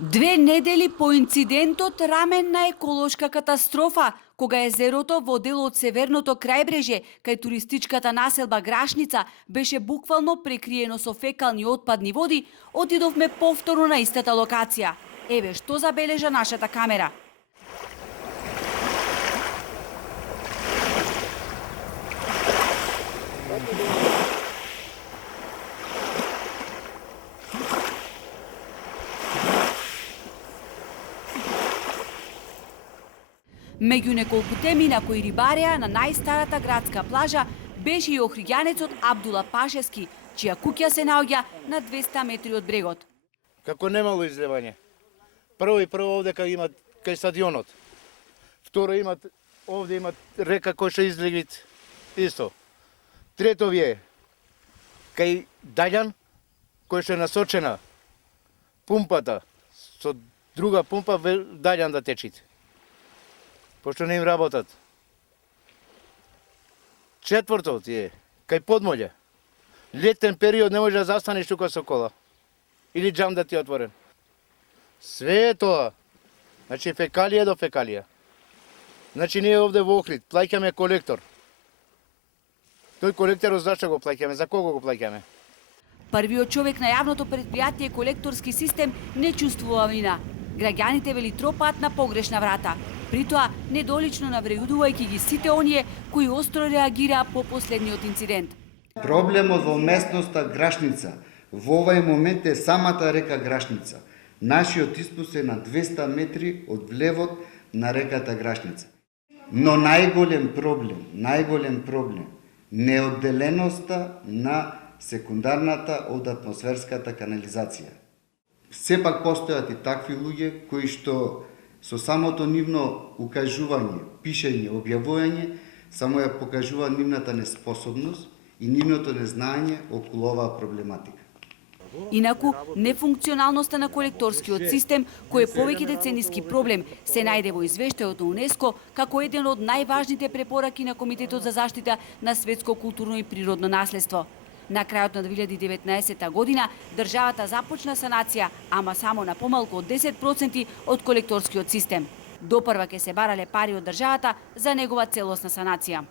2 недели по инцидентот раменна еколошка катастрофа, кога езерото во дел од северното крајбрежје, кај туристичката населба Грашница, беше буквално прекриено со фекални отпадни води, отидовме повторно на истата локација. Еве што забележа нашата камера. Меѓу неколку теми на кои рибареа на најстарата градска плажа беше и охриѓанецот Абдула Пашески, чија куќа се наоѓа на 200 метри од брегот. Како немало излевање. Прво овде кај стадионот. Второ овде имат река кој што излегвит исто. Трето вие кај Даѓан кој што е насочена пумпата со друга пумпа Даѓан да течит. Пошто не им работат. Четвртот е кај Подмолје. Летен период не може да застанеш тука со кола. Или џам да ти е отворен. Све е тоа. Значи фекалија до фекалија. Значи ние овде во Охрид плаќаме колектор. Тој колекторот зашто го плаќаме? За кого го плаќаме? Првиот човек на јавното предпријатие колекторски систем не чувствува вина. Граѓаните вели тропаат на погрешна врата. При тоа, недолично навредувајќи ги сите оние кои остро реагираа по последниот инцидент. Проблемот во местноста Грашница во овај момент е самата река Грашница. Нашиот испуст е на 200 метри од влевот на реката Грашница. Но најголем проблем, неодделеноста на секундарната од атмосферската канализација. Сепак постојат и такви луѓе кои што со самото нивно укажување, пишење, објавување, само ја покажува нивната неспособност и нивното незнаење околу оваа проблематика. Инаку, нефункционалноста на колекторскиот систем, кој е повеќе децениски проблем, се најде во извештајот на УНЕСКО како еден од најважните препораки на Комитетот за заштита на светско културно и природно наследство. На крајот на 2019 година државата започна санација, ама само на помалку од 10% од колекторскиот систем. Допрва ќе се барале пари од државата за негова целосна санација.